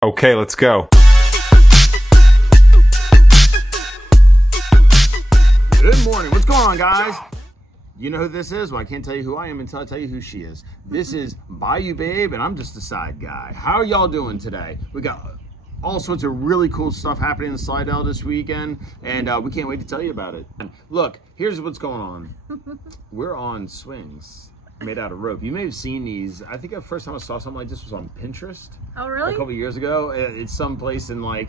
Okay, let's go. Good morning. What's going on, guys? You know who this is? Well, I can't tell you who I am until I tell you who she is. This is Bayou Babe, and I'm just a side guy. How are y'all doing today? We got all sorts of really cool stuff happening in Slidell this weekend, and we can't wait to tell you about it. Look, here's what's going on. We're on swings made out of rope. You may have seen these. I think the first time I saw something like this was on Pinterest. Oh, really? A couple years ago. It's someplace in like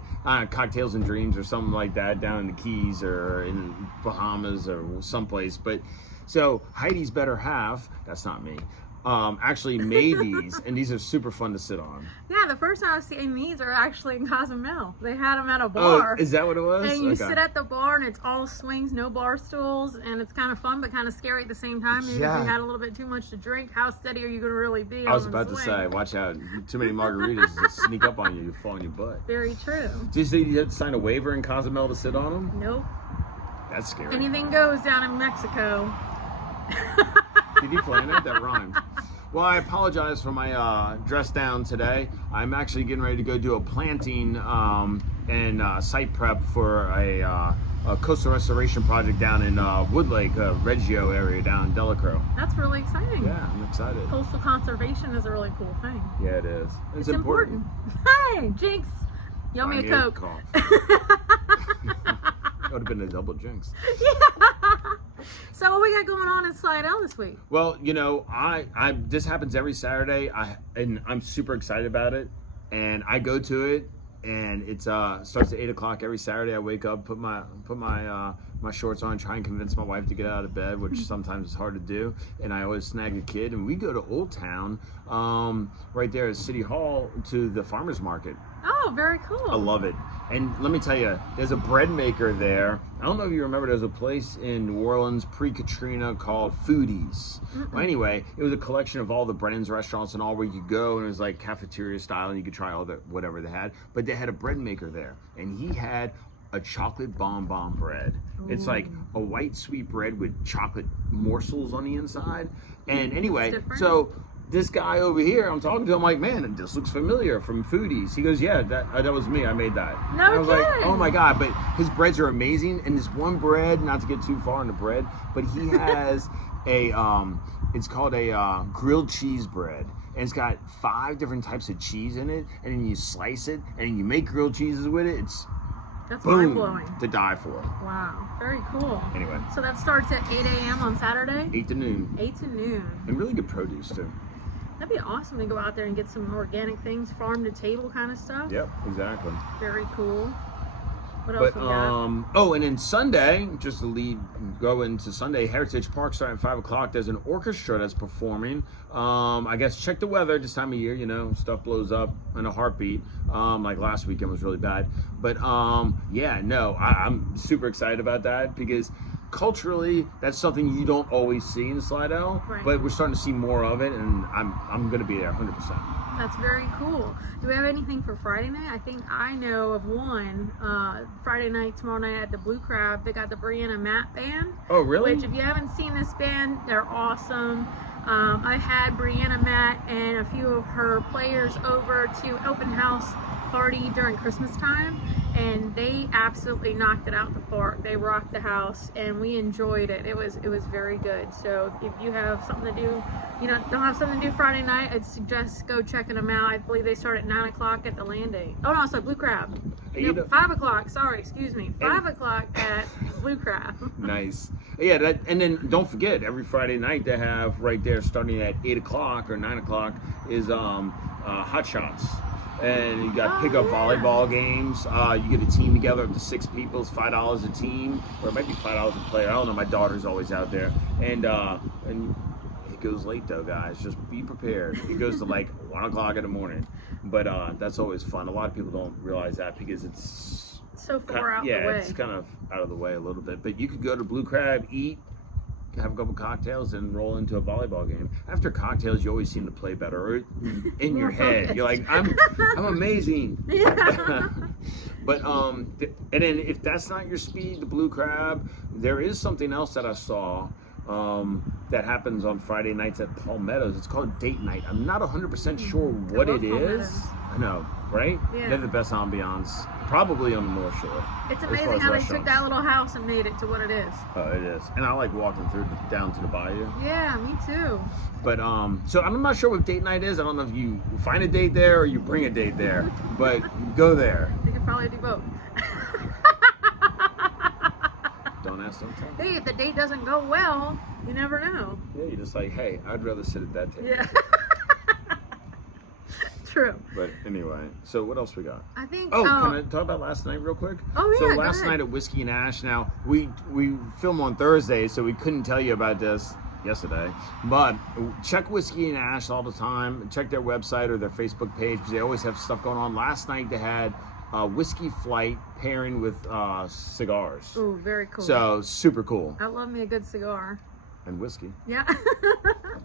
Cocktails and Dreams or something like that down in the Keys or in Bahamas or someplace. But so Heidi's better half, that's not me, actually made these, and these are super fun to sit on. Yeah, the first time I've seen these are actually in Cozumel. They had them at a bar. Oh, is that what it was? And you sit at the bar, and it's all swings, no bar stools, and it's kind of fun, but kind of scary at the same time. Maybe if you had a little bit too much to drink, how steady are you going to really be? I was about to say, watch out. Too many margaritas just sneak up on you, you fall on your butt. Very true. Did you say you had to sign a waiver in Cozumel to sit on them? Nope. That's scary. Anything goes down in Mexico. Did you plan it? That rhymed. Well, I apologize for my dress down today. I'm actually getting ready to go do a planting and site prep for a coastal restoration project down in Woodlake, Reggio area down in Delacroix. That's really exciting. Yeah, I'm excited. Coastal conservation is a really cool thing. Yeah, it is. It's important. Hey, Jinx, yell me a Coke. That would have been a double jinx. Yeah. So what we got going on in Slidell this week? Well, you know, I this happens every Saturday, and I'm super excited about it. And I go to it, and it starts at 8 o'clock every Saturday. I wake up, put my shorts on, try and convince my wife to get out of bed, which sometimes is hard to do. And I always snag a kid, and we go to Old Town, right there at City Hall, to the farmers market. Oh, very cool. I love it. And let me tell you, there's a bread maker there. I don't know if you remember, there's a place in New Orleans pre-Katrina called Foodies. Well, anyway, it was a collection of all the Brennan's restaurants and all where you could go, and it was like cafeteria style, and you could try all the whatever they had. But they had a bread maker there, and he had a chocolate bonbon bread. Ooh. It's like a white sweet bread with chocolate morsels on the inside. And anyway, so this guy over here, I'm talking to him, like, man, this looks familiar from Foodies. He goes, yeah, that was me. I made that. No and I was kidding. like, oh my God. But his breads are amazing. And this one bread, not to get too far in the bread, but he has it's called a grilled cheese bread. And it's got 5 different types of cheese in it. And then you slice it, and then you make grilled cheeses with it. That's boom, mind-blowing. To die for. Wow, very cool. Anyway. So that starts at 8 a.m. on Saturday? 8 to noon. 8 to noon. And really good produce, too. That'd be awesome to go out there and get some organic things, farm to table kind of stuff. Yep, exactly. Very cool. What else we got? Oh, and then Sunday, just to go into Sunday, Heritage Park starting at 5 o'clock. There's an orchestra that's performing. I guess check the weather this time of year. You know, stuff blows up in a heartbeat. Like last weekend was really bad. But yeah, no, I'm super excited about that because culturally, that's something you don't always see in Slidell, right. But we're starting to see more of it, and I'm going to be there 100%. That's very cool. Do we have anything for Friday night? I think I know of one. Friday night, tomorrow night at the Blue Crab, they got the Brianna Matt Band. Oh, really? Which, if you haven't seen this band, they're awesome. I had Brianna Matt and a few of her players over to open house party during Christmas time, and they absolutely knocked it out the park. They rocked the house, and we enjoyed it. It was very good. So if you have something to do, don't have something to do Friday night, I'd suggest go checking them out. I believe they start at 9 o'clock at the Landing. Oh no, sorry, Blue Crab. No, 5 o'clock. Sorry, excuse me. 5 o'clock at Blue Crab. Nice. Yeah, and then don't forget, every Friday night they have right there, starting at 8 o'clock or 9 o'clock, is Hot Shots. And you got pickup volleyball games. You get a team together up to 6 people. It's $5 a team, or it might be $5 a player. I don't know. My daughter's always out there, and it goes late though, guys. Just be prepared. It goes to like 1 o'clock in the morning, but that's always fun. A lot of people don't realize that because it's so far out the way. Yeah, it's kind of out of the way a little bit. But you could go to Blue Crab, eat, have a couple cocktails, and roll into a volleyball game. After cocktails, you always seem to play better, or in your head. You're like, I'm amazing. Yeah. But and then if that's not your speed, the Blue Crab, there is something else that I saw that happens on Friday nights at Palmetto's. It's called Date Night. I'm not 100% sure what it is. I know, right? Yeah. They have the best ambiance, probably on the North Shore. It's as far amazing as how they took restaurants. that little house and made it to what it is. Oh, it is. And I like walking down to the bayou. Yeah, me too. But so I'm not sure what date night is. I don't know if you find a date there or you bring a date there, but go there. They could probably do both. Don't ask, don't tell. Hey, if the date doesn't go well, you never know. Yeah, you're just like, hey, I'd rather sit at that table. Yeah. True. But anyway, so what else we got? I think. Oh, can I talk about last night real quick? Oh, yeah, So go last ahead. night at Whiskey and Ash. Now we film on Thursday, so we couldn't tell you about this yesterday. But check Whiskey and Ash all the time. Check their website or their Facebook page because they always have stuff going on. Last night they had a whiskey flight pairing with cigars. Ooh, very cool. So super cool. I love me a good cigar. And whiskey Yeah.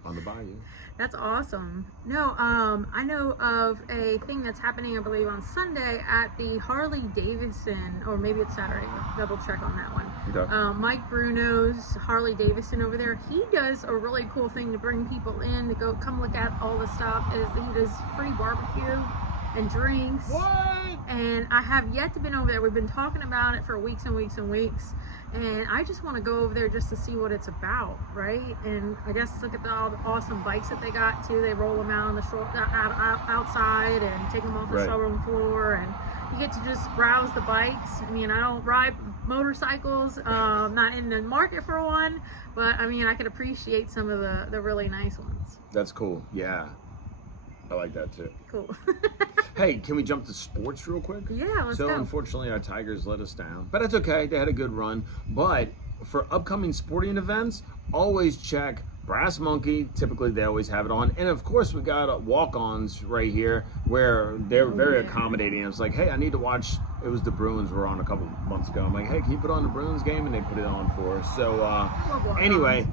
on the bayou. That's awesome. No, I know of a thing that's happening, I believe, on Sunday at the Harley Davidson, or maybe it's Saturday. Double check on that one. Okay. Mike Bruno's Harley Davidson over there. He does a really cool thing to bring people in to go come look at all the stuff. Is he does free barbecue and drinks. What? And I have yet to been over there. We've been talking about it for weeks and weeks and weeks. And I just want to go over there just to see what it's about, right? And I guess look at all the awesome bikes that they got too. They roll them out on the outside and take them off the Right. showroom floor, and you get to just browse the bikes. I mean, I don't ride motorcycles. I'm not in the market for one, but I mean, I could appreciate some of the really nice ones. That's cool. Yeah, I like that too. Cool. Hey, can we jump to sports real quick? Yeah, let's So go. unfortunately our Tigers let us down, but that's okay. They had a good run. But for upcoming sporting events, always check Brass Monkey. Typically they always have it on. And of course we got walk-ons right here where they're very accommodating. It's like, hey, I need to watch. It was the Bruins were on a couple months ago. I'm like, hey, can you put on the Bruins game? And they put it on for us. So anyway,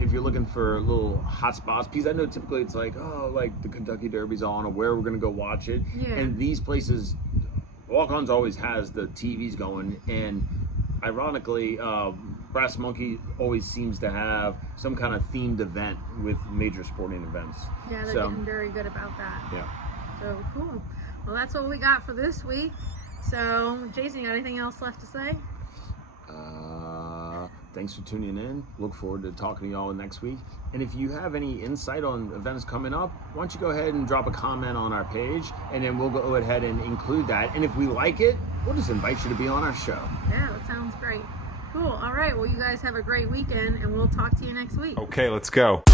if you're looking for little hot spots, because I know typically it's like, oh, like the Kentucky Derby's on, or where we're gonna go watch it. Yeah. And these places, walk-ons always has the TVs going, and ironically, Brass Monkey always seems to have some kind of themed event with major sporting events. Yeah, they're So, getting very good about that. yeah. So cool. Well, that's what we got for this week. So, Jason, you got anything else left to say? Thanks for tuning in. Look forward to talking to y'all next week. And if you have any insight on events coming up, why don't you go ahead and drop a comment on our page, and then we'll go ahead and include that. And if we like it, we'll just invite you to be on our show. Yeah, that sounds great. Cool. All right. Well, you guys have a great weekend, and we'll talk to you next week. Okay, let's go.